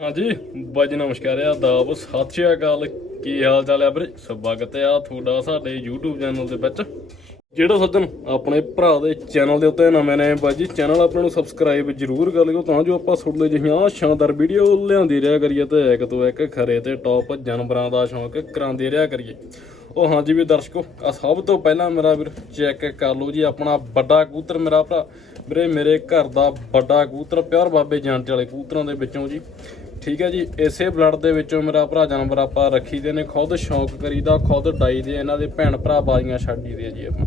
ਹਾਂਜੀ ਬਾਜੀ ਨਮਸਕਾਰ ਆ ਦਾਬ ਸਤਿ ਸ਼੍ਰੀ ਅਕਾਲ। ਕੀ ਹਾਲ ਚਾਲ ਆ ਵੀਰੇ? ਸਵਾਗਤ ਆ ਤੁਹਾਡਾ ਸਾਡੇ YouTube ਚੈਨਲ ਦੇ ਵਿੱਚ। ਜਿਹੜਾ ਸੱਜਣ ਆਪਣੇ ਭਰਾ ਦੇ ਚੈਨਲ ਦੇ ਉੱਤੇ ਨਵੇਂ ਨੇ ਬਾਜੀ ਚੈਨਲ ਆਪਣੇ ਨੂੰ ਸਬਸਕ੍ਰਾਈਬ ਜਰੂਰ ਕਰ ਲਿਓ, ਤਾਂ ਜੋ ਆਪਾਂ ਤੁਹਾਡੇ ਜਿਹੀਆਂ ਸ਼ਾਨਦਾਰ ਵੀਡੀਓ ਲਿਆਉਂਦੀ ਰਿਹਾ ਕਰੀਏ ਤੇ ਇੱਕ ਤੋਂ ਇੱਕ ਖਰੇ ਤੇ ਟੌਪ ਜਾਨਵਰਾਂ ਦਾ ਸ਼ੌਂਕ ਕਰਾਉਂਦੇ ਰਿਹਾ ਕਰੀਏ। ਉਹ ਹਾਂਜੀ ਵੀ ਦਰਸ਼ਕੋ ਆ ਸਭ ਤੋਂ ਪਹਿਲਾਂ ਮੇਰਾ ਵੀਰ ਚੈੱਕ ਕਰ ਲਓ ਜੀ, ਆਪਣਾ ਵੱਡਾ ਕਬੂਤਰ ਮੇਰਾ ਭਰਾ। ਵੀਰੇ, ਮੇਰੇ ਘਰ ਦਾ ਵੱਡਾ ਕਬੂਤਰ, ਪਿਆਰ ਬਾਬੇ ਜਾਂਟੇ ਵਾਲੇ ਕਬੂਤਰਾਂ ਦੇ ਵਿੱਚੋਂ ਜੀ। ਠੀਕ ਹੈ ਜੀ, ਇਸੇ ਬਲੱਡ ਦੇ ਵਿੱਚੋਂ ਮੇਰਾ ਭਰਾ ਜਾਨਵਰ ਆਪਾਂ ਰੱਖੀ ਦੇ ਨੇ, ਖੁਦ ਸ਼ੌਂਕ ਕਰੀਦਾ, ਖੁਦ ਡਾਈ ਦੇ, ਇਹਨਾਂ ਦੇ ਭੈਣ ਭਰਾ ਬਾਜ਼ੀਆਂ ਛੱਡੀ ਦੇ ਜੀ ਆਪਾਂ।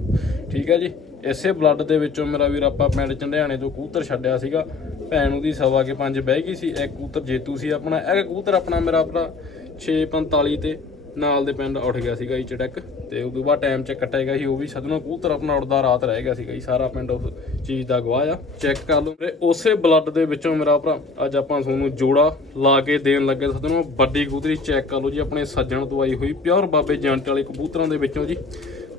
ਠੀਕ ਹੈ ਜੀ, ਇਸੇ ਬਲੱਡ ਦੇ ਵਿੱਚੋਂ ਮੇਰਾ ਵੀਰ ਆਪਾਂ ਪਿੰਡ ਚੰਡਿਆਣੇ ਤੋਂ ਕੂਤਰ ਛੱਡਿਆ ਸੀਗਾ। ਭੈਣ ਉਹਦੀ ਸਵਾ ਕੇ ਪੰਜ ਬਹਿ ਗਈ ਸੀ, ਇੱਕ ਕੂਤਰ ਜੇਤੂ ਸੀ ਆਪਣਾ, ਇੱਕ ਕੂਤਰ ਆਪਣਾ ਮੇਰਾ ਭਰਾ 645 ਤੇ ਨਾਲ ਦੇ ਪਿੰਡ ਉੱਠ ਗਿਆ ਸੀਗਾ ਜੀ ਚੜਕ ਤੇ ਤੋਂ ਬਾਅਦ ਟਾਈਮ ਚ ਕੱਟਿਆ ਗਿਆ ਸੀ, ਉਹ ਵੀ ਸਦਨੋਂ ਕਬੂਤਰ ਆਪਣਾ ਉੱਡਦਾ ਰਾਤ ਰਹਿ ਗਿਆ ਸੀਗਾ ਜੀ, ਸਾਰਾ ਪਿੰਡ ਉਸ ਚੀਜ਼ ਦਾ ਗਵਾਹ ਆ। ਚੈੱਕ ਕਰ ਲਓ। ਤੇ ਉਸੇ ਬਲੱਡ ਦੇ ਵਿੱਚੋਂ ਮੇਰਾ ਭਰਾ, ਅੱਜ ਆਪਾਂ ਤੁਹਾਨੂੰ ਜੋੜਾ ਲਾ ਕੇ ਦੇਣ ਲੱਗੇ ਸਦਨੋਂ ਵੱਡੀ ਕਬੂਤਰੀ ਚੈੱਕ ਕਰ ਲਓ ਜੀ, ਆਪਣੇ ਸੱਜਣ ਤੋਂ ਆਈ ਹੋਈ ਪਿਓਰ ਬਾਬੇ ਜੰਟ ਵਾਲੇ ਕਬੂਤਰਾਂ ਦੇ ਵਿੱਚੋਂ ਜੀ।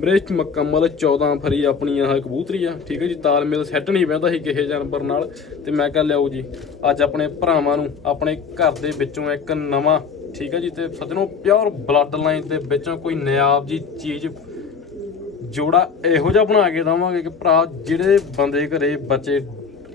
ਵੀਰੇ ਮੁਕੰਮਲ 14 ਫਰੀ ਆਪਣੀ ਆਹ ਕਬੂਤਰੀ ਆ, ਠੀਕ ਹੈ ਜੀ ਤਾਲਮੇਲ ਸੈੱਟ ਨਹੀਂ ਬਹਿੰਦਾ ਸੀ ਕਿਸੇ ਜਾਨਵਰ ਨਾਲ। ਤੇ ਮੈਂ ਕਿਹਾ, ਲਿਆਓ ਜੀ, ਅੱਜ ਆਪਣੇ ਭਰਾਵਾਂ ਨੂੰ, ਆਪਣੇ ਘਰ ਦੇ ਵਿੱਚੋਂ ਇੱਕ ਨਵਾਂ ਠੀਕ ਹੈ ਜੀ, ਤੇ ਸੱਜਣੋ ਪਿਓਰ ਬਲੱਡ ਲਾਈਨ ਦੇ ਵਿੱਚੋਂ ਕੋਈ ਨਿਆਬ ਜੀ ਚੀਜ਼ ਜੋੜਾ ਇਹੋ ਜਿਹਾ ਬਣਾ ਕੇ ਦਵਾਂਗੇ ਕਿ ਭਰਾ, ਜਿਹੜੇ ਬੰਦੇ ਘਰੇ ਬੱਚੇ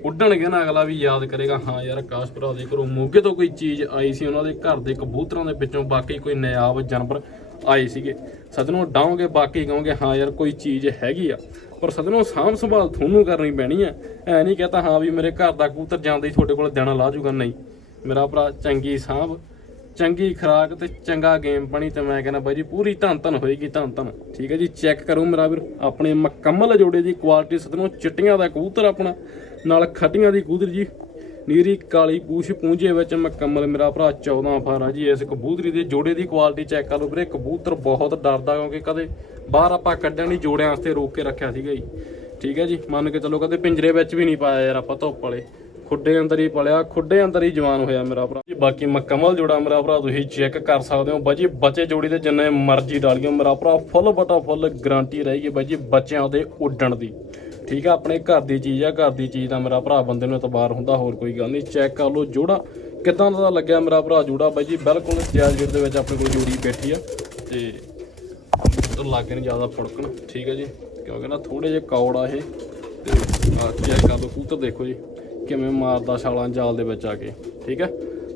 ਉੱਡਣਗੇ ਨਾ, ਅਗਲਾ ਵੀ ਯਾਦ ਕਰੇਗਾ, ਹਾਂ ਯਾਰ ਆਕਾਸ਼ ਭਰਾ ਦੇ ਘਰੋਂ ਮੋਗੇ ਤੋਂ ਕੋਈ ਚੀਜ਼ ਆਈ ਸੀ, ਉਹਨਾਂ ਦੇ ਘਰ ਦੇ ਕਬੂਤਰਾਂ ਦੇ ਵਿੱਚੋਂ ਬਾਕੀ ਕੋਈ ਨਿਆਬ, ਜਾਨਵਰ ਆਏ ਸੀਗੇ। ਸਦਨੋਂ ਡਾਉਂਗੇ ਬਾਕੀ ਕਹੋਗੇ, ਹਾਂ ਯਾਰ ਕੋਈ ਚੀਜ਼ ਹੈਗੀ ਆ। ਪਰ ਸਦਨੋਂ ਸਾਂਭ ਸੰਭਾਲ ਤੁਹਾਨੂੰ ਕਰਨੀ ਪੈਣੀ ਆ। ਐ ਨਹੀਂ ਕਹਤਾ, ਹਾਂ ਵੀ ਮੇਰੇ ਘਰ ਦਾ ਕਬੂਤਰ ਜਾਂਦੇ ਹੀ ਤੁਹਾਡੇ ਕੋਲ ਦੇਣਾ ਲਾ ਜੂਗਾ, ਨਹੀਂ। ਮੇਰਾ ਭਰਾ, ਚੰਗੀ ਸਾਂਭ। ਚੰਗੀ ਖੁਰਾਕ ਤੇ ਚੰਗਾ ਗੇਮ ਬਣੀ ਤੇ ਮੈਂ ਕਹਿੰਦਾ ਬਾਈ ਜੀ ਪੂਰੀ ਧੰਨ ਧੰਨ ਹੋਏਗੀ, ਧੰਨ ਧੰਨ। ਠੀਕ ਹੈ ਜੀ ਚੈੱਕ ਕਰੋ ਮੇਰਾ ਵੀਰ। ਆਪਣੇ ਮੁਕੰਮਲ ਜੋੜੇ ਦੀ ਕੁਆਲਿਟੀ ਸਦਨੋਂ ਚਿੱਟੀਆਂ ਦਾ ਕਬੂਤਰ ਆਪਣਾ, ਨਾਲ ਖੱਡੀਆਂ ਦੀ ਕਬੂਤਰ ਜੀ। ਨੀਰੀ ਕਾਲੀ ਪੂਛ ਪੂੰਝੇ ਵਿੱਚ ਮੁਕੰਮਲ ਮੇਰਾ ਭਰਾ 14 ਫਾਰਾ ਜੀ। ਇਸ ਕਬੂਤਰੀ ਦੇ ਜੋੜੇ ਦੀ ਕੁਆਲਿਟੀ ਚੈੱਕ ਕਰ ਲਓ ਵੀਰੇ। ਕਬੂਤਰ ਬਹੁਤ ਡਰਦਾ ਕਿਉਂਕਿ ਕਦੇ ਬਾਹਰ ਆਪਾਂ ਕੱਢਣ ਲਈ ਜੋੜਿਆਂ ਵਾਸਤੇ ਰੋਕ ਕੇ ਰੱਖਿਆ ਸੀਗਾ ਜੀ। ਠੀਕ ਹੈ ਜੀ, ਮੰਨ ਕੇ ਚੱਲੋ ਕਦੇ ਪਿੰਜਰੇ ਵਿੱਚ ਵੀ ਨਹੀਂ ਪਾਇਆ ਯਾਰ ਆਪਾਂ ਧੁੱਪ ਵਾਲੇ। ਖੁੱਡੇ ਅੰਦਰ ਹੀ ਪਲਿਆ, ਖੁੱਡੇ ਅੰਦਰ ਹੀ ਜਵਾਨ ਹੋਇਆ ਮੇਰਾ ਭਰਾ। ਜੀ ਬਾਕੀ ਮਕਮਲ ਜੋੜਾ ਮੇਰਾ ਭਰਾ, ਤੁਸੀਂ ਚੈੱਕ ਕਰ ਸਕਦੇ ਹੋ। ਬਾਜੀ ਬੱਚੇ ਜੋੜੀ ਦੇ ਜਿੰਨੇ ਮਰਜ਼ੀ ਡਾਲੀਓ ਮੇਰਾ ਭਰਾ ਫੁੱਲ ਬਟਾ ਫੁੱਲ ਗਾਰੰਟੀ ਰਹੇਗੀ ਬਾਜੀ ਬੱਚਿਆਂ ਦੇ ਉੱਡਣ ਦੀ। ਠੀਕ ਆ, ਆਪਣੇ ਘਰ ਦੀ ਚੀਜ਼ ਆ, ਘਰ ਦੀ ਚੀਜ਼ ਦਾ ਮੇਰਾ ਭਰਾ ਬੰਦੇ ਨੂੰ ਇਤਬਾਰ ਹੁੰਦਾ, ਹੋਰ ਕੋਈ ਗੱਲ ਨਹੀਂ। ਚੈੱਕ ਕਰ ਲਓ ਜੋੜਾ, ਕਿਦਾਂ ਦਾ ਲੱਗਿਆ ਮੇਰਾ ਭਰਾ ਜੋੜਾ ਬਾਈ ਜੀ ਬਿਲਕੁਲ ਜਾਇਜ਼ ਰੇਟ ਦੇ ਵਿੱਚ ਆਪਣੇ ਕੋਲ ਜੋੜੀ ਬੈਠੀ ਆ। ਤੇ ਤੋਂ ਲੱਗੇ ਨਹੀਂ ਜ਼ਿਆਦਾ ਫੜਕਣ। ਠੀਕ ਹੈ ਜੀ, ਕਿਉਂਕਿ ਨਾ ਥੋੜੇ ਜਿਹੇ ਕੌੜ ਆ ਇਹ। ਤੇ ਚੈੱਕ ਕਰ ਲਓ, ਕਬੂਤਰ ਦੇਖੋ ਜੀ। ਕਿਵੇਂ ਮਾਰਦਾ ਛਾਲਾਂ ਜਾਲ ਦੇ ਵਿੱਚ ਆ ਕੇ, ਠੀਕ ਹੈ?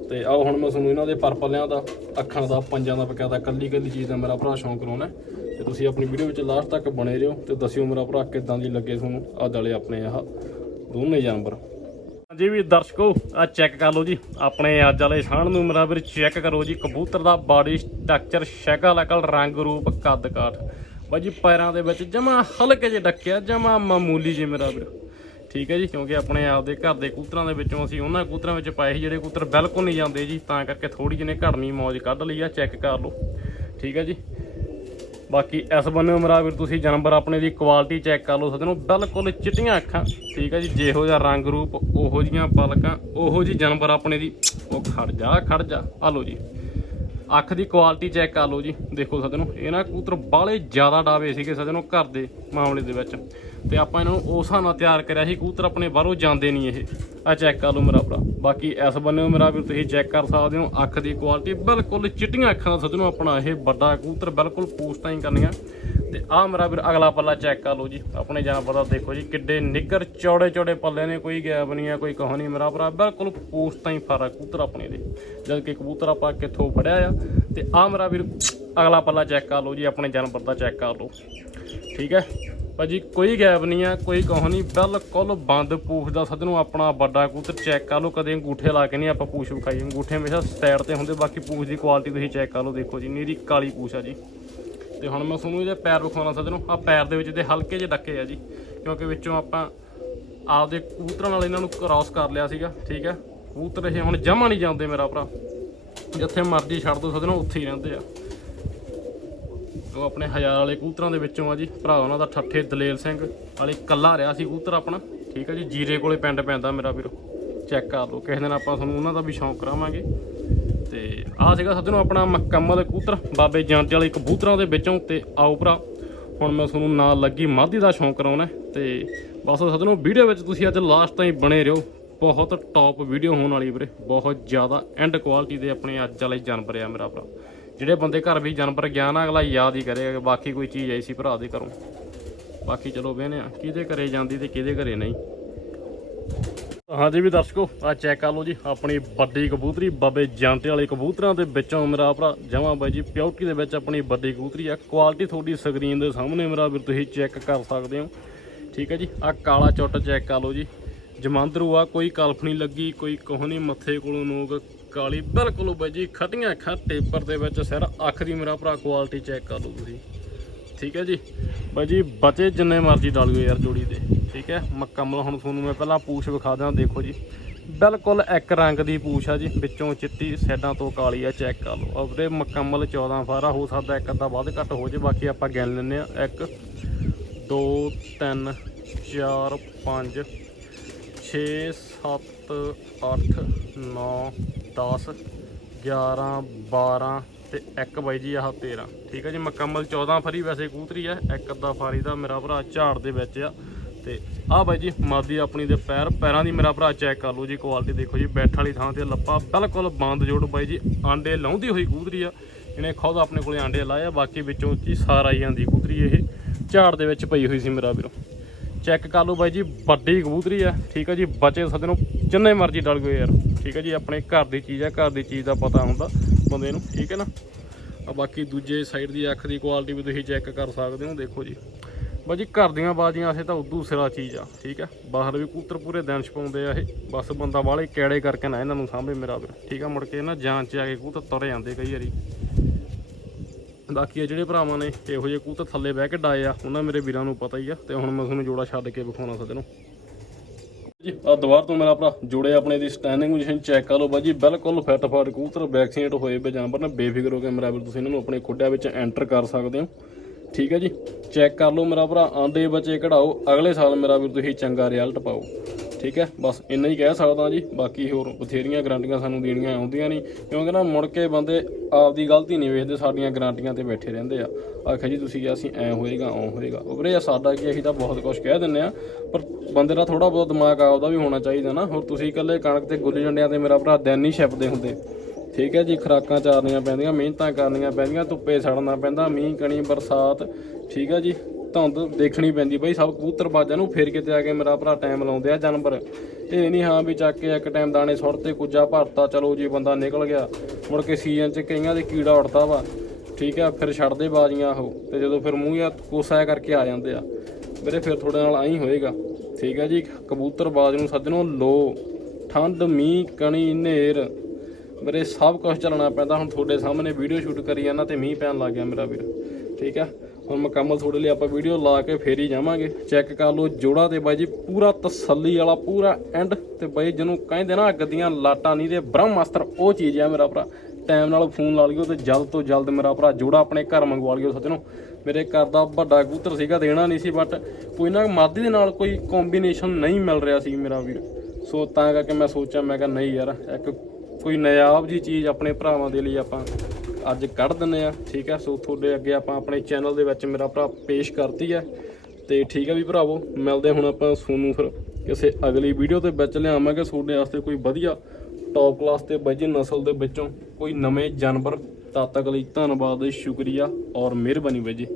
ਤੇ ਆਓ ਹੁਣ ਮੈਂ ਤੁਹਾਨੂੰ ਇਹਨਾਂ ਦੇ ਪਰਪਲਿਆਂ ਦਾ, ਅੱਖਾਂ ਦਾ, ਪੰਜਾਂ ਦਾ ਬਕਾਇਦਾ ਕੱਲੀ ਕੱਲੀ ਚੀਜ਼ ਦਾ ਮੇਰਾ ਭਰਾ ਸ਼ੌਂਕ ਕਰਾਉਣਾ ਹੈ। ਤੇ ਤੁਸੀਂ ਆਪਣੀ ਵੀਡੀਓ ਵਿੱਚ ਲਾਸਟ ਤੱਕ ਬਣੇ ਰਹੋ ਤੇ ਦੱਸਿਓ ਮੇਰਾ ਭਰਾ ਕਿਦਾਂ ਦੀ ਲੱਗੇ ਤੁਹਾਨੂੰ ਆ ਦਲੇ ਆਪਣੇ ਆਹ ਦੋਨੇ ਜਾਨਵਰ। ਹਾਂਜੀ ਵੀ ਦਰਸ਼ਕੋ ਆ ਚੈੱਕ ਕਰ ਲਓ ਜੀ, ਆਪਣੇ ਅੱਜ ਵਾਲੇ ਸਾਣ ਨੂੰ ਮੇਰਾ ਵੀਰ ਚੈੱਕ ਕਰੋ ਜੀ, ਕਬੂਤਰ ਦਾ ਬਾਡੀ ਸਟਰਕਚਰ ਸ਼ਕਲ, ਅਕਲ, ਰੰਗ, ਰੂਪ, ਕੱਦ, ਕਾਠ। ਬਾਈ ਜੀ, ਪੈਰਾਂ ਦੇ ਵਿੱਚ ਜਮਾ ਹਲਕੇ ਜਿਹੇ ਡੱਕਿਆ ਜਮਾ ਮਾਮੂਲੀ ਜਿਹੇ ਮੇਰਾ ਵੀਰ। ਠੀਕ ਹੈ ਜੀ, ਕਿਉਂਕਿ ਆਪਣੇ ਆਪ ਦੇ ਘਰ ਦੇ ਕੂਤਰਾਂ ਦੇ ਵਿੱਚੋਂ ਅਸੀਂ ਉਹਨਾਂ ਕੂਤਰਾਂ ਵਿੱਚ ਪਾਏ ਸੀ, ਜਿਹੜੇ ਕੂਤਰ ਬਿਲਕੁਲ ਨਹੀਂ ਜਾਂਦੇ ਜੀ, ਤਾਂ ਕਰਕੇ ਥੋੜੀ ਜਿਹੀ ਨੇ ਘੜਨੀ ਮੌਜ ਕੱਢ ਲਈ ਆ ਚੈੱਕ ਕਰ ਲਓ। ਠੀਕ ਹੈ ਜੀ। ਬਾਕੀ ਇਸ ਬੰਨੇ ਮਰਾ ਵੀਰ, ਤੁਸੀਂ ਜਾਨਵਰ ਆਪਣੇ ਦੀ ਕੁਆਲਿਟੀ ਚੈੱਕ ਕਰ ਲਓ ਸਦਨੋਂ ਬਿਲਕੁਲ ਚਿੱਟੀਆਂ ਅੱਖਾਂ। ਠੀਕ ਹੈ ਜੀ, ਜਿਹੋ ਜਿਹਾ ਰੰਗ ਰੂਪ, ਉਹੋ ਜੀਆਂ ਪਲਕਾਂ, ਉਹੋ ਜੀ ਜਾਨਵਰ ਆਪਣੇ ਦੀ। ਉਹ ਖੜ ਜਾ ਖੜ ਜਾ। ਆ ਲਓ ਜੀ। ਅੱਖ ਦੀ ਕੁਆਲਿਟੀ ਚੈੱਕ ਕਰ ਲਓ ਜੀ। ਦੇਖੋ ਸਦਨੋਂ ਇਹ ਨਾ ਕੂਤਰ ਬਾਹਲੇ ਜ਼ਿਆਦਾ ਡਾਵੇ ਸੀਗੇ ਸਦਨੋਂ ਘਰ ਦੇ ਮਾਮਲੇ ਦੇ ਵਿੱਚ। ਤੇ ਆਪਾਂ ਇਹਨਾਂ ਨੂੰ ਉਸ ਹਿਸਾਬ ਨਾਲ ਤਿਆਰ ਕਰਿਆ ਸੀ, ਕਬੂਤਰ ਆਪਣੇ ਬਾਹਰੋਂ ਜਾਂਦੇ ਨਹੀਂ ਇਹ। ਆ ਚੈੱਕ ਕਰ ਲਓ ਮੇਰਾ ਭਰਾ। ਬਾਕੀ ਇਸ ਬੰਨੇ ਮੇਰਾ ਵੀ ਤੁਸੀਂ ਚੈੱਕ ਕਰ ਸਕਦੇ ਹੋ, ਅੱਖ ਦੀ ਕੁਆਲਿਟੀ ਬਿਲਕੁਲ ਚਿੱਟੀਆਂ ਅੱਖਾਂ ਦਾ ਸੱਜਣੋ ਆਪਣਾ ਇਹ ਵੱਡਾ ਕਬੂਤਰ ਬਿਲਕੁਲ ਪੂਛਤਾਂ ਹੀ ਕਰਨੀਆਂ ਤੇ ਆ ਮੇਰਾ ਵੀਰ ਅਗਲਾ ਪੱਲਾ ਚੈੱਕ ਕਰ ਲਓ ਜੀ, ਆਪਣੇ ਜਾਨਵਰ ਦਾ ਦੇਖੋ ਜੀ, ਕਿੱਡੇ ਨਿੱਗਰ ਚੌੜੇ ਚੌੜੇ ਪੱਲੇ ਨੇ, ਕੋਈ ਗੈਪ ਨਹੀਂ ਆ, ਕੋਈ ਕਹੋ ਨਹੀਂ ਮੇਰਾ ਭਰਾ, ਬਿਲਕੁਲ ਪੂਛਤਾਂ ਹੀ ਫਾਰਾ ਕਬੂਤਰ ਆਪਣੇ ਦੇ। ਜਦ ਕਿ ਕਬੂਤਰ ਆਪਾਂ ਕਿੱਥੋਂ ਫੜਿਆ ਆ, ਤੇ ਆ ਮੇਰਾ ਵੀਰ ਅਗਲਾ ਪੱਲਾ ਚੈੱਕ ਕਰ ਲਓ ਜੀ, ਆਪਣੇ ਜਾਨਵਰ ਦਾ ਚੈੱਕ ਕਰ ਲਓ। ਠੀਕ ਹੈ? ਭਾਜੀ, ਕੋਈ ਗੈਪ ਨਹੀਂ ਆ, ਕੋਈ ਕਹੋ ਨਹੀਂ, ਬਿਲਕੁਲ ਬੰਦ ਪੂਛ ਦਾ ਸੱਜਣੋਂ, ਆਪਣਾ ਵੱਡਾ ਕਬੂਤਰ ਚੈੱਕ ਕਰ ਲਓ, ਕਦੇ ਅੰਗੂਠੇ ਲਾ ਕੇ ਨਹੀਂ ਆਪਾਂ ਪੂਛ ਵਿਖਾਈ, ਅੰਗੂਠੇ ਹਮੇਸ਼ਾ ਸਾਈਡ ਤੇ ਹੁੰਦੇ, ਬਾਕੀ ਪੂਛ ਦੀ ਕੁਆਲਿਟੀ ਤੁਸੀਂ ਚੈੱਕ ਕਰ ਲਓ, ਦੇਖੋ ਜੀ, ਨੀਰੀ ਕਾਲੀ ਪੂਛ ਆ ਜੀ। ਤੇ ਹੁਣ ਮੈਂ ਤੁਹਾਨੂੰ ਇਹਦੇ ਪੈਰ ਵਿਖਾਉਣਾ ਸੱਜਣੋਂ ਆ ਪੈਰ ਦੇ ਵਿੱਚ ਤੇ ਹਲਕੇ ਜਿਹੇ ਡੱਕੇ ਆ ਜੀ, ਕਿਉਂਕਿ ਵਿੱਚੋਂ ਆਪਾਂ ਆਪਦੇ ਕਬੂਤਰਾਂ ਨਾਲ ਇਹਨਾਂ ਨੂੰ ਕ੍ਰਾਸ ਕਰ ਲਿਆ ਸੀਗਾ, ਠੀਕ ਹੈ ਕਬੂਤਰ ਇਹ ਹੁਣ ਜਮਾ ਨਹੀਂ ਜਾਂਦੇ ਮੇਰਾ ਭਰਾ, ਜਿੱਥੇ ਮਰਜ਼ੀ ਛੱਡ ਦੋ ਸੱਜਣੋਂ, ਉੱਥੇ ਹੀ ਰਹਿੰਦੇ ਆ। ਉਹ ਆਪਣੇ ਹਜ਼ਾਰ ਵਾਲੇ ਕਬੂਤਰਾਂ ਦੇ ਵਿੱਚੋਂ ਆ ਜੀ। ਭਰਾ ਉਹਨਾਂ ਦਾ ਠੱਠੇ ਦਲੇਲ ਸਿੰਘ ਵਾਲੀ ਕੱਲਾ ਰਿਹਾ ਸੀ ਕਬੂਤਰ ਆਪਣਾ। ਠੀਕ ਹੈ ਜੀ, ਜੀਰੇ ਕੋਲੇ ਪਿੰਡ ਪੈਂਦਾ ਮੇਰਾ ਵੀਰੋ। ਚੈੱਕ ਕਰ ਲਓ, ਕਿਸੇ ਦਿਨ ਆਪਾਂ ਤੁਹਾਨੂੰ ਉਹਨਾਂ ਦਾ ਵੀ ਸ਼ੌਂਕ ਕਰਾਵਾਂਗੇ। ਤੇ ਆਹ ਸੀਗਾ ਸੱਜਣੋ ਆਪਣਾ ਮੁਕੰਮਲ ਕਬੂਤਰ, ਬਾਬੇ ਜਾਂਟੇ ਵਾਲੇ ਕਬੂਤਰਾਂ ਦੇ ਵਿੱਚੋਂ। ਤੇ ਆਓ ਭਰਾ, ਹੁਣ ਮੈਂ ਤੁਹਾਨੂੰ ਨਾਲ ਲੱਗੀ ਮਾਧੀ ਦਾ ਸ਼ੌਂਕ ਕਰਾਉਣਾ। ਹੈ ਤੇ ਬਸ ਸੱਜਣੋ, ਵੀਡੀਓ ਵਿੱਚ ਤੁਸੀਂ ਅੱਜ ਲਾਸਟ ਤਾਈਂ ਬਣੇ ਰਹੋ। ਬਹੁਤ ਟੌਪ ਵੀਡੀਓ ਹੋਣ ਵਾਲੀ ਵੀਰੇ। ਬਹੁਤ ਜ਼ਿਆਦਾ ਐਂਡ ਕੁਆਲਿਟੀ ਦੇ ਆਪਣੇ ਅੱਜ ਵਾਲੇ ਜਾਨਵਰ ਆ ਮੇਰਾ ਭਰਾ। ਜਿਹੜੇ ਬੰਦੇ ਘਰ ਵੀ ਜਾਨਵਰ ਗਿਆ ਨਾ ਅਗਲਾ ਯਾਦ ਹੀ ਕਰੇਗਾ ਕਿ ਬਾਕੀ ਕੋਈ ਚੀਜ਼ ਆਈ ਸੀ ਭਰਾ ਦੇ ਘਰੋਂ। ਬਾਕੀ ਚਲੋ ਵੇਹਨੇ ਆ ਕਿਹਦੇ ਘਰੇ ਜਾਂਦੀ ਤੇ ਕਿਹਦੇ ਘਰੇ ਨਹੀਂ। ਹਾਂਜੀ ਵੀ ਦਰਸ਼ਕੋ ਆ ਚੈੱਕ ਕਰ ਲਓ ਜੀ, ਆਪਣੀ ਵੱਡੀ ਕਬੂਤਰੀ, ਬਾਬੇ ਜਾਂਟੇ ਵਾਲੇ ਕਬੂਤਰਾਂ ਦੇ ਵਿੱਚੋਂ ਮੇਰਾ ਭਰਾ ਜਮਾਂ ਬਾਈ ਜੀ ਪਿਓਰਟੀ ਦੇ ਵਿੱਚ ਆਪਣੀ ਵੱਡੀ ਕਬੂਤਰੀ ਆ। ਕੁਆਲਿਟੀ ਤੁਹਾਡੀ ਸਕਰੀਨ ਦੇ ਸਾਹਮਣੇ ਮੇਰਾ ਵੀਰ, ਤੁਸੀਂ ਚੈੱਕ ਕਰ ਸਕਦੇ ਹੋ। ਠੀਕ ਹੈ ਜੀ ਆ ਕਾਲਾ ਚੁੱਟ ਚੈੱਕ ਕਰ ਲਓ ਜੀ। ਜਮਾਂਦਰੂ ਆ, ਕੋਈ ਕਲਫ ਨਹੀਂ ਲੱਗੀ, ਕੋਈ ਕੋਹ ਨਹੀਂ, ਮੱਥੇ ਕੋਲੋਂ ਨੋਕ ਕਾਲੀ ਬਿਲਕੁਲ ਬਾਈ ਜੀ, ਖਟੀਆਂ ਖਾ ਟੇਪਰ ਦੇ ਵਿੱਚ ਸਿਰ ਅੱਖ ਦੀ ਮੇਰਾ ਭਰਾ ਕੁਆਲਿਟੀ ਚੈੱਕ ਕਰ ਲਓ ਤੁਸੀਂ। ਠੀਕ ਹੈ ਜੀ? ਬਾਈ ਜੀ, ਬਚੇ ਜਿੰਨੇ ਮਰਜ਼ੀ ਡਾਲਿਓ ਯਾਰ ਜੋੜੀ ਦੇ। ਠੀਕ ਹੈ? ਮੁਕੰਮਲ ਹੁਣ ਤੁਹਾਨੂੰ ਮੈਂ ਪਹਿਲਾਂ ਪੂਛ ਵਿਖਾ ਦਿਆਂ, ਦੇਖੋ ਜੀ। ਬਿਲਕੁਲ ਇੱਕ ਰੰਗ ਦੀ ਪੂਛ ਆ ਜੀ, ਵਿੱਚੋਂ ਚਿੱਟੀ ਸਾਈਡਾਂ ਤੋਂ ਕਾਲੀ ਆ ਚੈੱਕ ਕਰ ਲਓ। ਉਹਦੇ ਮੁਕੰਮਲ 14 ਫਾਰਾ, ਹੋ ਸਕਦਾ ਇੱਕ ਅੱਧਾ ਵੱਧ ਘੱਟ ਹੋ ਜੇ, ਬਾਕੀ ਆਪਾਂ ਗਿਣ ਲੈਂਦੇ ਆ 1 2 3 4 5 6 7 8 9 10 11 12 ਤੇ ਇੱਕ ਬਾਈ ਜੀ ਆਹ 13 ਠੀਕ ਹੈ ਜੀ, ਮੁਕੰਮਲ 14 ਫਰੀ। ਵੈਸੇ ਕੂਤਰੀ ਆ, ਇੱਕ ਅੱਧਾ ਫਾਰੀ ਦਾ ਮੇਰਾ ਭਰਾ ਝਾੜ ਦੇ ਵਿੱਚ ਆ। ਤੇ ਆਹ ਬਾਈ ਜੀ, ਮਾਦੀ ਆਪਣੀ ਦੇ ਪੈਰ, ਪੈਰਾਂ ਦੀ ਮੇਰਾ ਭਰਾ ਚੈੱਕ ਕਰ ਲਓ ਜੀ ਕੁਆਲਿਟੀ ਦੇਖੋ ਜੀ, ਬੈਠ ਵਾਲੀ ਥਾਂ ਤੇ ਲੱਪਾ ਬਿਲਕੁਲ ਬੰਦ ਜੋੜ ਬਾਈ ਜੀ, ਆਂਡੇ ਲਾਉਂਦੀ ਹੋਈ ਕੂਤਰੀ ਆ। ਇਹਨੇ ਖੁਦ ਆਪਣੇ ਕੋਲੇ ਆਂਡੇ ਲਾਏ ਆ, ਬਾਕੀ ਵਿੱਚੋਂ ਜੀ ਸਾਰ ਆਈ ਜਾਂਦੀ ਕੂਤਰੀ ਇਹ ਝਾੜ ਦੇ ਵਿੱਚ ਪਈ ਹੋਈ ਸੀ ਮੇਰਾ ਵੀਰੋ। ਚੈੱਕ ਕਰ ਲਓ ਬਾਈ ਜੀ, ਵੱਡੀ ਕਬੂਤਰੀ ਆ। ਠੀਕ ਆ ਜੀ, ਬਚੇ ਸਦੇ ਨੂੰ ਜਿੰਨੇ ਮਰਜ਼ੀ ਡਲ ਗਏ ਯਾਰ। ਠੀਕ ਆ ਜੀ, ਆਪਣੇ ਘਰ ਦੀ ਚੀਜ਼ ਆ, ਘਰ ਦੀ ਚੀਜ਼ ਦਾ ਪਤਾ ਹੁੰਦਾ ਬੰਦੇ ਨੂੰ, ਠੀਕ ਹੈ ਨਾ? ਆ ਬਾਕੀ ਦੂਜੇ ਸਾਈਡ ਦੀ ਅੱਖ ਦੀ ਕੁਆਲਿਟੀ ਵੀ ਤੁਸੀਂ ਚੈੱਕ ਕਰ ਸਕਦੇ ਹੋ, ਦੇਖੋ ਜੀ। ਬਾਈ ਜੀ, ਘਰ ਦੀਆਂ ਬਾਜ਼ੀਆਂ ਅਸੇ ਤਾਂ ਉਦੋਂ ਸਿਰਾ ਚੀਜ਼ ਆ, ਠੀਕ ਆ ਬਾਹਰ ਵੀ ਕੂਤਰ ਪੂਰੇ ਦਿਨ ਛਪਾਉਂਦੇ ਆ ਇਹ। ਬਸ ਬੰਦਾ ਵਾਲੇ ਕੈੜੇ ਕਰਕੇ ਨਾ ਇਹਨਾਂ ਨੂੰ ਸਾਂਭੇ ਮੇਰਾ ਵੀਰ ਠੀਕ ਆ? ਮੁੜ ਕੇ ਨਾ ਜਾਨ ਚ ਆ ਕੇ ਕੂਤਰ ਤੁਰੇ ਜਾਂਦੇ ਕਈ ਵਾਰੀ। ਬਾਕੀ ਇਹ ਜਿਹੜੇ ਭਰਾਵਾਂ ਨੇ, ਇਹੋ ਜਿਹੇ ਕੂਤਰ ਥੱਲੇ ਬਹਿ ਕੇ ਡਾਏ ਆ, ਉਹਨਾਂ ਮੇਰੇ ਵੀਰਾਂ ਨੂੰ ਪਤਾ ਹੀ ਆ, ਤੇ ਹੁਣ ਮੈਂ ਤੁਹਾਨੂੰ ਜੋੜਾ ਛੱਡ ਕੇ ਵਿਖਾਉਣਾ ਸਦੇ ਨੂੰ ਜੀ ਆ ਦੁਬਾਰ ਤੋਂ ਮੇਰਾ ਭਰਾ, ਜੁੜੇ ਆਪਣੇ ਦੀ ਸਟੈਂਡਿੰਗ ਪੋਜੀਸ਼ਨ ਚੈੱਕ ਕਰ ਲਓ ਬਾਜੀ ਬਿਲਕੁਲ ਫਿੱਟ ਫਾਟ ਕਬੂਤਰ ਵੈਕਸੀਨੇਟ ਹੋਏ ਪਏ ਜਾਨਵਰ ਨੇ, ਬੇਫਿਕਰ ਹੋ ਕੇ ਮੇਰਾ ਵੀਰ ਤੁਸੀਂ ਇਹਨਾਂ ਨੂੰ ਆਪਣੇ ਖੁੱਡਿਆਂ ਵਿੱਚ ਐਂਟਰ ਕਰ ਸਕਦੇ ਹੋ। ਠੀਕ ਹੈ ਜੀ ਚੈੱਕ ਕਰ ਲਓ ਮੇਰਾ ਭਰਾ ਆਂਡੇ ਬੱਚੇ ਕਢਾਓ, ਅਗਲੇ ਸਾਲ ਮੇਰਾ ਵੀਰ ਤੁਸੀਂ ਚੰਗਾ ਰਿਜ਼ਲਟ ਪਾਓ। ਠੀਕ ਹੈ? ਬਸ ਇੰਨਾ ਹੀ ਕਹਿ ਸਕਦਾ ਜੀ। ਬਾਕੀ ਹੋਰ ਬਥੇਰੀਆਂ ਗਰੰਟੀਆਂ ਸਾਨੂੰ ਦੇਣੀਆਂ ਆਉਂਦੀਆਂ ਨਹੀਂ। ਕਿਉਂਕਿ ਨਾ ਮੁੜ ਕੇ ਬੰਦੇ ਆਪਦੀ ਗਲਤੀ ਨਹੀਂ ਵੇਖਦੇ, ਸਾਡੀਆਂ ਗਰੰਟੀਆਂ ਤੇ ਬੈਠੇ ਰਹਿੰਦੇ ਆ। ਆਖਿਆ ਜੀ, ਤੁਸੀਂ ਅਸੀਂ ਐ ਹੋਏਗਾ, ਓ ਹੋਏਗਾ। ਉਪਰੇ ਸਾਡਾ ਕੀ ਅਸੀਂ ਤਾਂ ਬਹੁਤ ਕੁਝ ਕਹਿ ਦਿੰਨੇ ਆ। ਪਰ ਬੰਦੇ ਦਾ ਥੋੜਾ ਬਹੁਤ ਦਿਮਾਗ ਆਪਦਾ ਵੀ ਹੋਣਾ ਚਾਹੀਦਾ ਨਾ। ਹੋਰ ਤੁਸੀਂ ਇਕੱਲੇ ਕਣਕ ਤੇ ਗੁੱਲੀ ਡੰਡਿਆਂ ਤੇ ਮੇਰਾ ਭਰਾ ਦਿਨ ਨਹੀਂ ਛਿਪਦੇ ਹੁੰਦੇ। ਠੀਕ ਹੈ ਜੀ, ਖਰਾਕਾਂ ਚਾਰਨੀਆਂ ਪੈਂਦੀਆਂ, ਮਿਹਨਤਾਂ ਕਰਨੀਆਂ ਪੈਂਦੀਆਂ, ਧੁੱਪੇ ਸੜਨਾ ਪੈਂਦਾ, ਮੀਂਹ, ਕਣੀ, ਬਰਸਾਤ। ਠੀਕ ਹੈ ਜੀ। ਧੁੰਦ ਦੇਖਣੀ ਪੈਂਦੀ, ਬਈ ਸਭ ਕਬੂਤਰਬਾਜ਼ਾਂ ਨੂੰ ਫੇਰ ਕਿਤੇ ਆ ਕੇ ਮੇਰਾ ਭਰਾ ਟਾਈਮ ਲਾਉਂਦੇ ਆ ਜਾਨਵਰ। ਇਹ ਨਹੀਂ ਹਾਂ ਵੀ ਚੱਕ ਕੇ ਇੱਕ ਟਾਈਮ ਦਾਣੇ ਸੁੱਟ ਤੇ ਕੁੱਜਾ ਭਰਤਾ, ਚਲੋ ਜੀ ਬੰਦਾ ਨਿਕਲ ਗਿਆ। ਮੁੜ ਕੇ ਸੀਜ਼ਨ 'ਚ ਕਈਆਂ ਦੇ ਕੀੜਾ ਉੜਦਾ ਵਾ, ਠੀਕ ਆ, ਫਿਰ ਛੱਡਦੇ ਬਾਜ਼ੀਆਂ ਉਹ, ਤੇ ਜਦੋਂ ਫਿਰ ਮੂੰਹ ਜਾਂ ਕੋਸਾ ਕਰਕੇ ਆ ਜਾਂਦੇ ਆ। ਵੀਰੇ ਫਿਰ ਤੁਹਾਡੇ ਨਾਲ ਆਈ ਹੋਏਗਾ, ਠੀਕ ਆ ਜੀ ਕਬੂਤਰਬਾਜ਼ ਨੂੰ ਸੱਜਣੋ, ਲੋ, ਠੰਡ, ਮੀਂਹ, ਕਣੀ, ਹਨੇਰ। ਮੇਰੇ ਸਭ ਕੁਝ ਚੱਲਣਾ ਪੈਂਦਾ, ਹੁਣ ਤੁਹਾਡੇ ਸਾਹਮਣੇ ਵੀਡੀਓ ਸ਼ੂਟ ਕਰੀ ਜਾਂਦਾ ਤੇ ਮੀਂਹ ਪੈਣ ਲੱਗ ਗਿਆ ਮੇਰਾ ਵੀਰ, ਠੀਕ ਆ? ਹੁਣ ਮੁਕੰਮਲ ਤੁਹਾਡੇ ਲਈ ਆਪਾਂ ਵੀਡੀਓ ਲਾ ਕੇ ਫੇਰ ਹੀ ਜਾਵਾਂਗੇ। ਚੈੱਕ ਕਰ ਲਓ ਜੋੜਾ ਤੇ ਬਾਈ ਜੀ, ਪੂਰਾ ਤਸੱਲੀ ਵਾਲਾ, ਪੂਰਾ ਐਂਡ ਤੇ ਬਾਈ ਜਿਹਨੂੰ ਕਹਿੰਦੇ ਨਾ ਅੱਗ ਦੀਆਂ ਲਾਟਾਂ ਨਹੀਂ ਤੇ ਬ੍ਰਹਮਾਸਤਰ, ਉਹ ਚੀਜ਼ ਆ ਮੇਰਾ ਭਰਾ। ਟਾਈਮ ਨਾਲ ਫੋਨ ਲਾ ਲਿਓ ਤੇ ਜਲਦ ਤੋਂ ਜਲਦ ਮੇਰਾ ਭਰਾ ਜੋੜਾ ਆਪਣੇ ਘਰ ਮੰਗਵਾ ਲਿਓ ਸੱਜਣੋ। ਮੇਰੇ ਘਰ ਦਾ ਵੱਡਾ ਕਬੂਤਰ ਸੀਗਾ, ਦੇਣਾ ਨਹੀਂ ਸੀ ਬਟ ਕੋਈ ਨਾ ਮਾਦੀ ਦੇ ਨਾਲ ਕੋਈ ਕੰਬੀਨੇਸ਼ਨ ਨਹੀਂ ਮਿਲ ਰਿਹਾ ਸੀ ਮੇਰਾ ਵੀਰ। ਸੋ ਤਾਂ ਕਰਕੇ ਮੈਂ ਸੋਚਿਆ, ਮੈਂ ਕਿਹਾ ਨਹੀਂ ਯਾਰ, ਇੱਕ ਕੋਈ ਨਾਇਆਬ ਜੀ ਚੀਜ਼ ਆਪਣੇ ਭਰਾਵਾਂ ਦੇ ਲਈ ਆਪਾਂ ਅੱਜ ਕੱਢ ਦਿੰਨੇ ਆ, ਠੀਕ ਹੈ ਸੋ ਤੁਹਾਡੇ ਅੱਗੇ ਆਪਾਂ ਆਪਣੇ ਚੈਨਲ ਦੇ ਵਿੱਚ ਮੇਰਾ ਭਰਾ ਪੇਸ਼ ਕਰਤੀ ਹੈ ਤੇ ਠੀਕ ਹੈ ਵੀ ਭਰਾਵੋ, ਮਿਲਦੇ ਹੁਣ ਆਪਾਂ ਸੋਨੂੰ ਫਿਰ ਕਿਸੇ ਅਗਲੀ ਵੀਡੀਓ ਦੇ ਵਿੱਚ ਲਿਆਵਾਂਗੇ। ਤੁਹਾਡੇ ਵਾਸਤੇ ਕੋਈ ਵਧੀਆ ਟੌਪ ਕਲਾਸ ਤੇ ਵਜਨ ਨਸਲ ਦੇ ਵਿੱਚੋਂ ਕੋਈ ਨਵੇਂ ਜਾਨਵਰ। ਤਦ ਤੱਕ ਲਈ ਧੰਨਵਾਦ, ਸ਼ੁਕਰੀਆ ਔਰ ਮਿਹਰਬਾਨੀ ਬਾਈ ਜੀ।